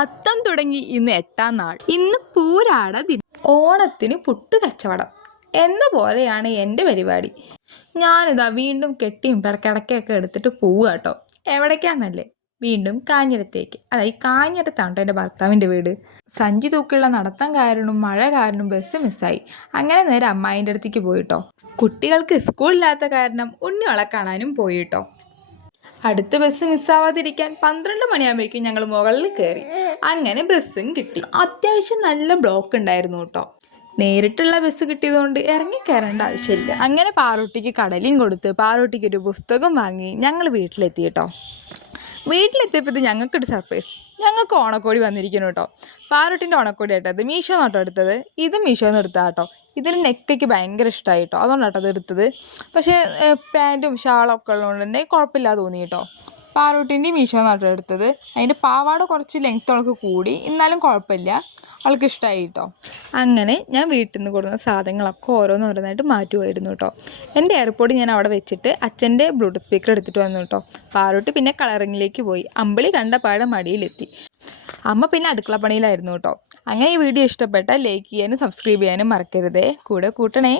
അത്തം തുടങ്ങി ഇന്ന് 8-ാം നാൾ. ഇന്ന് പൂരാട ദിനം. ഓണത്തിന് പുട്ട് കച്ചവടം എന്ന പോലെയാണ് എൻ്റെ പരിപാടി. ഞാനിതാ വീണ്ടും കെട്ടിയും കിടക്കയൊക്കെ എടുത്തിട്ട് പോവുക കേട്ടോ. എവിടേക്കാന്നല്ലേ? വീണ്ടും കാഞ്ഞിരത്തേക്ക്. അതായത് കാഞ്ഞിരത്താണ് കേട്ടോ എൻ്റെ ഭർത്താവിൻ്റെ വീട്. സഞ്ചി തൂക്കിയുള്ള നടത്തം കാരണം മഴ കാരണം ബസ് മിസ്സായി. അങ്ങനെ നേരെ അമ്മായിൻ്റെ അടുത്തേക്ക് പോയിട്ടോ. കുട്ടികൾക്ക് സ്കൂളില്ലാത്ത കാരണം ഉണ്ണിയോളെ കാണാനും പോയിട്ടോ. അടുത്ത ബസ് മിസ്സാവാതിരിക്കാൻ 12 മണിയാകുമ്പോഴേക്കും ഞങ്ങൾ മുകളിൽ കയറി. അങ്ങനെ ബസ്സും കിട്ടി. അത്യാവശ്യം നല്ല ബ്ലോക്ക് ഉണ്ടായിരുന്നു കേട്ടോ. നേരിട്ടുള്ള ബസ് കിട്ടിയതുകൊണ്ട് ഇറങ്ങിക്കയറേണ്ട ആവശ്യമില്ല. അങ്ങനെ പാറൂട്ടിക്ക് കടലയും കൊടുത്ത് പാറൂട്ടിക്ക് ഒരു പുസ്തകം വാങ്ങി ഞങ്ങൾ വീട്ടിലെത്തി കേട്ടോ. വീട്ടിലെത്തിയപ്പോൾ ഞങ്ങൾക്കൊരു സർപ്രൈസ്. ഞങ്ങൾക്ക് ഓണക്കോടി വന്നിരിക്കുന്നു കേട്ടോ. പാറൂട്ടിൻ്റെ ഓണക്കോടി ആട്ടോ. അത് മീഷോ നോട്ടോ എടുത്തത്. ഇത് മീഷോന്ന് എടുത്താൽ കേട്ടോ. ഇതിന് നെക്കൊക്കെ ഭയങ്കര ഇഷ്ടമായി കേട്ടോ. അതുകൊണ്ടാട്ടോ അത് എടുത്തത്. പക്ഷേ പാൻറ്റും ഷാളൊക്കെ ഉള്ളതുകൊണ്ട് തന്നെ കുഴപ്പമില്ലാതെ തോന്നി കേട്ടോ. പാറൂട്ടിൻ്റെ മീഷോ നോട്ടോ എടുത്തത്. അതിൻ്റെ പാവാട കുറച്ച് ലെങ്ത്ത് അവൾക്ക് കൂടി, എന്നാലും കുഴപ്പമില്ല, അവൾക്ക് ഇഷ്ടമായി കേട്ടോ. അങ്ങനെ ഞാൻ വീട്ടിൽ നിന്ന് കൊടുക്കുന്ന സാധനങ്ങളൊക്കെ ഓരോന്നോരോന്നായിട്ട് മാറ്റുമായിരുന്നു കേട്ടോ. എൻ്റെ എയർപോർട്ട് ഞാൻ അവിടെ വെച്ചിട്ട് അച്ഛൻ്റെ ബ്ലൂടൂത്ത് സ്പീക്കർ എടുത്തിട്ട് വന്നു കേട്ടോ. പാറൂട്ടി പിന്നെ കളറിങ്ങിലേക്ക് പോയി. അമ്പിളി കണ്ട പാടെ മടിയിലെത്തി. അമ്മ പിന്നെ അടുക്കള പണിയിലായിരുന്നു കേട്ടോ. അങ്ങനെ ഈ വീഡിയോ ഇഷ്ടപ്പെട്ടാൽ ലൈക്ക് ചെയ്യാനും സബ്സ്ക്രൈബ് ചെയ്യാനും മറക്കരുതേ. കൂടെ കൂട്ടണേ.